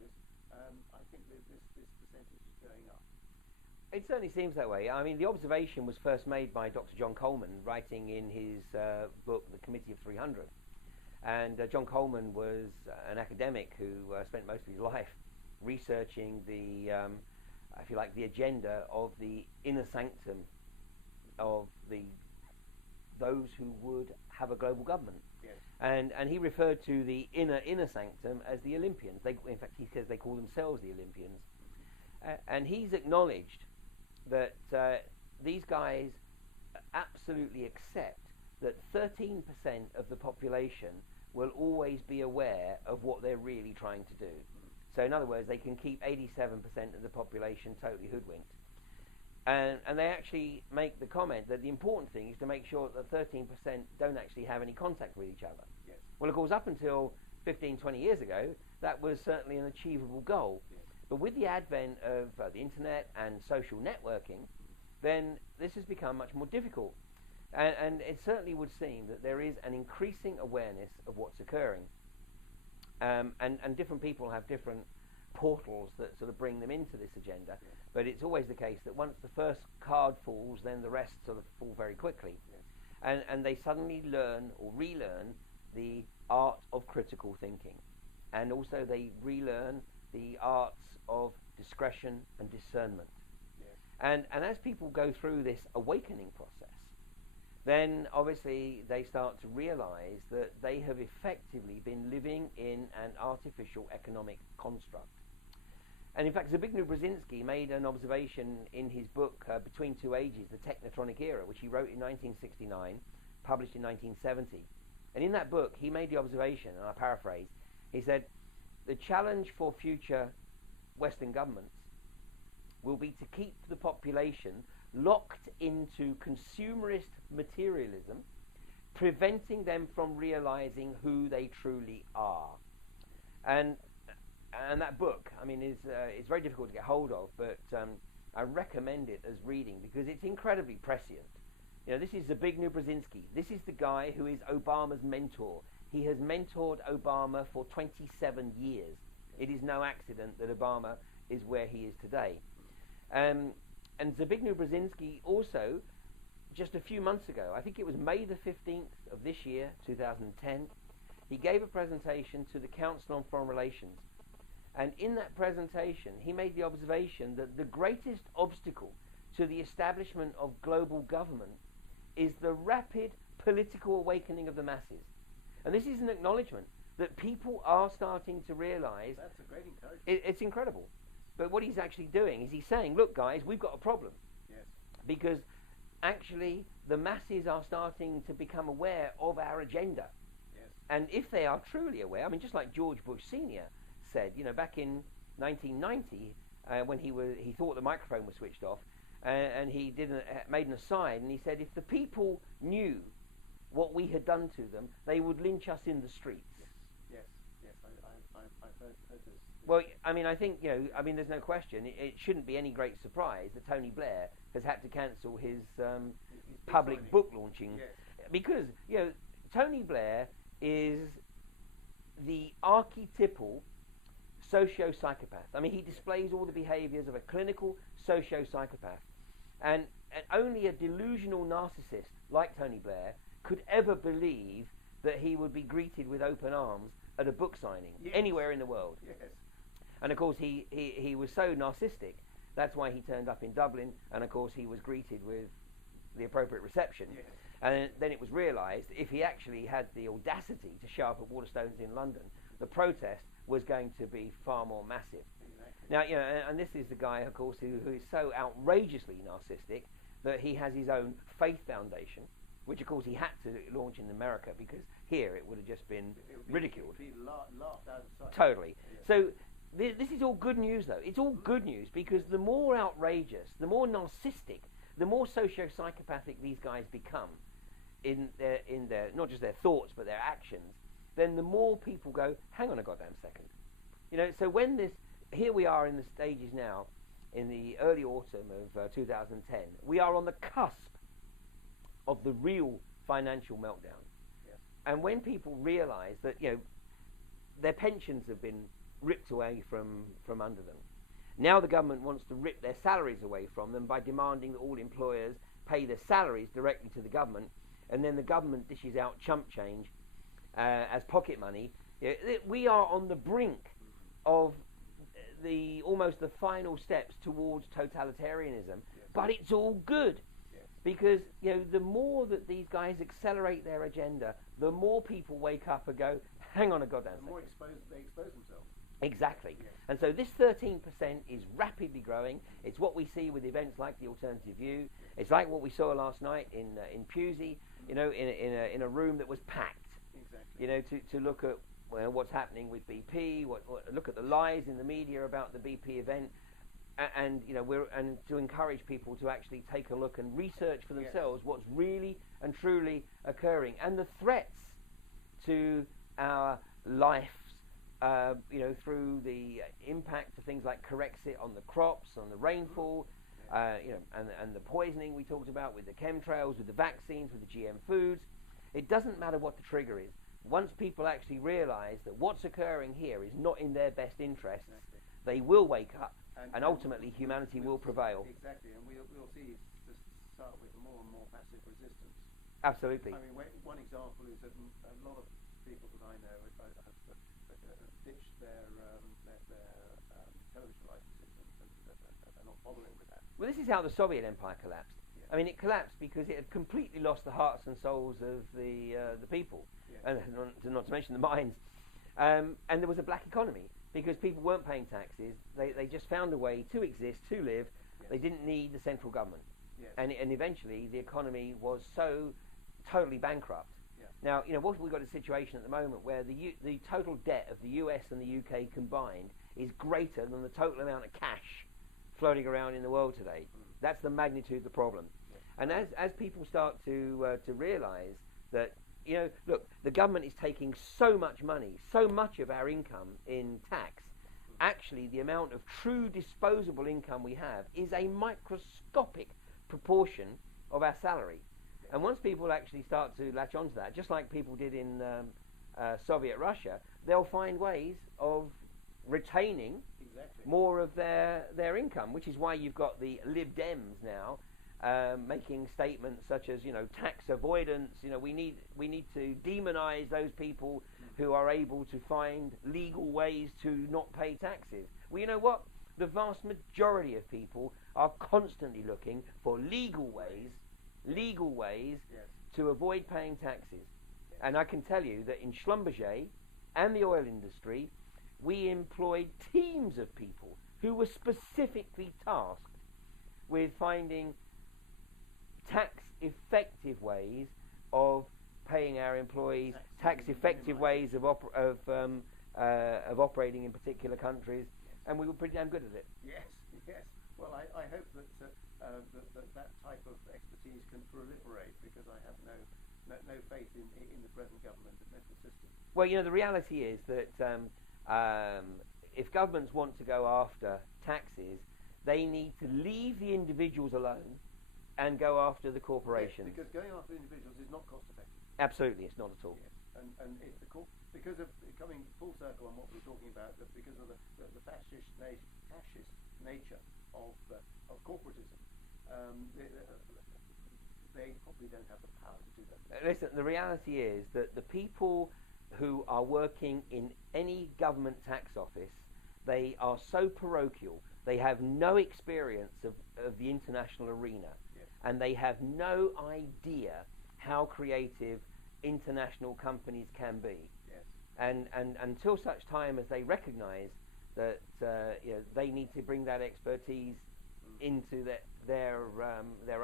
this, I think that this percentage is going up. It certainly seems that way. I mean, the observation was first made by Dr. John Coleman, writing in his book, The Committee of 300. And John Coleman was an academic who spent most of his life researching the, if you like, the agenda of the inner sanctum of those who would have a global government. Yes. And he referred to the inner sanctum as the Olympians. In fact, he says they call themselves the Olympians. And he's acknowledged that these guys absolutely accept that 13% of the population will always be aware of what they're really trying to do. So in other words, they can keep 87% of the population totally hoodwinked. And they actually make the comment that the important thing is to make sure that the 13% don't actually have any contact with each other. Yes. Well, of course, up until 15, 20 years ago, that was certainly an achievable goal. Yes. But with the advent of the internet and social networking, then this has become much more difficult. And it certainly would seem that there is an increasing awareness of what's occurring. And different people have different portals that sort of bring them into this agenda. Yes. But it's always the case that once the first card falls, then the rest sort of fall very quickly. Yes. And they suddenly learn or relearn the art of critical thinking. And also they relearn the arts of discretion and discernment. Yes. And as people go through this awakening process, then obviously they start to realize that they have effectively been living in an artificial economic construct. And in fact, Zbigniew Brzezinski made an observation in his book, Between Two Ages, The Technotronic Era, which he wrote in 1969, published in 1970. And in that book, he made the observation, and I paraphrase, he said, the challenge for future Western governments will be to keep the population locked into consumerist materialism, preventing them from realizing who they truly are. And that book, I mean, is very difficult to get hold of, but I recommend it as reading because it's incredibly prescient. You know, this is Zbigniew Brzezinski. This is the guy who is Obama's mentor. He has mentored Obama for 27 years. It is no accident that Obama is where he is today. And Zbigniew Brzezinski also, just a few months ago, I think it was May the 15th of this year, 2010, he gave a presentation to the Council on Foreign Relations. And in that presentation, he made the observation that the greatest obstacle to the establishment of global government is the rapid political awakening of the masses. And this is an acknowledgement that people are starting to realize. That's a great encouragement. It's incredible. But what he's actually doing is he's saying, look guys, we've got a problem. Yes. Because actually the masses are starting to become aware of our agenda. Yes. And if they are truly aware, I mean, just like George Bush Sr. said, you know, back in 1990, when he thought the microphone was switched off, and he made an aside, and he said, if the people knew what we had done to them, they would lynch us in the streets. Yes. I've heard this. Well, I mean, I think, you know, I mean, there's no question. It shouldn't be any great surprise that Tony Blair has had to cancel his public book launching. Yes. Because, you know, Tony Blair is the archetypal socio-psychopath. I mean, he displays all the behaviors of a clinical socio-psychopath. And only a delusional narcissist like Tony Blair could ever believe that he would be greeted with open arms at a book signing anywhere in the world. Yes. And of course he was so narcissistic, that's why he turned up in Dublin, and of course he was greeted with the appropriate reception. Yes. And then it was realised if he actually had the audacity to show up at Waterstones in London, the protest was going to be far more massive. Exactly. Now, you know, and this is the guy, of course, who is so outrageously narcissistic that he has his own faith foundation, which of course he had to launch in America because here it would have just been ridiculed. It would be laughed out of sight. Totally. Yes. So this is all good news, though. It's all good news because the more outrageous, the more narcissistic, the more socio-psychopathic these guys become in their not just their thoughts but their actions, then the more people go, hang on a goddamn second. You know, so when here we are in the stages now, in the early autumn of 2010, we are on the cusp of the real financial meltdown. Yes. And when people realise that, you know, their pensions have been ripped away from under them. Now the government wants to rip their salaries away from them by demanding that all employers pay their salaries directly to the government, and then the government dishes out chump change as pocket money. We are on the brink of almost the final steps towards totalitarianism, but it's all good. Because the more that these guys accelerate their agenda, the more people wake up and go, hang on a goddamn second. The more they expose themselves. Exactly. Yes. And so this 13% is rapidly growing. It's what we see with events like the Alternative View. It's like what we saw last night in Pewsey, in a room that was packed. Exactly. To look at what's happening with BP, look at the lies in the media about the BP event. And to encourage people to actually take a look and research for themselves what's really and truly occurring, and the threats to our lives, through the impact of things like Corexit on the crops, on the rainfall, and the poisoning we talked about with the chemtrails, with the vaccines, with the GM foods. It doesn't matter what the trigger is. Once people actually realise that what's occurring here is not in their best interests, they will wake up. And ultimately, humanity will prevail. Exactly, and we'll see to start with more and more passive resistance. Absolutely. I mean, one example is that a lot of people that I know have ditched their television licenses and are not bothering with that. Well, this is how the Soviet Empire collapsed. Yeah. I mean, it collapsed because it had completely lost the hearts and souls of the people, and not to mention the minds. And there was a black economy. Because people weren't paying taxes, they just found a way to exist, to live. They didn't need the central government. And eventually the economy was so totally bankrupt. Now, we've got a situation at the moment where the total debt of the US and the UK combined is greater than the total amount of cash floating around in the world today. That's the magnitude of the problem. And as people start to realise that, look, the government is taking so much money, so much of our income in tax. Actually, the amount of true disposable income we have is a microscopic proportion of our salary. And once people actually start to latch onto that, just like people did in Soviet Russia, they'll find ways of retaining more of their income, which is why you've got the Lib Dems now making statements such as, tax avoidance. We need to demonize those people who are able to find legal ways to not pay taxes. Well, you know what? The vast majority of people are constantly looking for legal ways to avoid paying taxes. And I can tell you that in Schlumberger and the oil industry, we employed teams of people who were specifically tasked with finding tax-effective ways of paying our employees, tax-effective ways of operating in particular countries, and we were pretty damn good at it. Yes. Well, I hope that type of expertise can proliferate, because I have no faith in the present government system. Well, the reality is that if governments want to go after taxes, they need to leave the individuals alone and go after the corporations. Yes, because going after individuals is not cost effective. Absolutely, it's not at all. Yes. And it's because of coming full circle on what we're talking about, because of the fascist nature of corporatism, they probably don't have the power to do that. Listen, the reality is that the people who are working in any government tax office, they are so parochial, they have no experience of the international arena, and they have no idea how creative international companies can be. And until such time as they recognise that they need to bring that expertise into their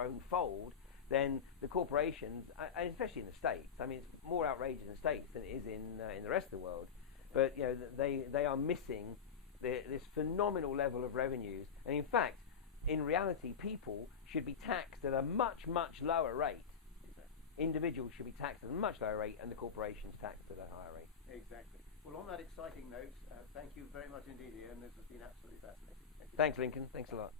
own fold, then the corporations, and especially in the States, I mean, it's more outrageous in the States than it is in the rest of the world, but they are missing this phenomenal level of revenues. And in fact, in reality, people should be taxed at a much, much lower rate. Individuals should be taxed at a much lower rate, and the corporations taxed at a higher rate. Exactly. Well, on that exciting note, thank you very much indeed, Ian. This has been absolutely fascinating. Thanks, Lincoln. Thanks a lot.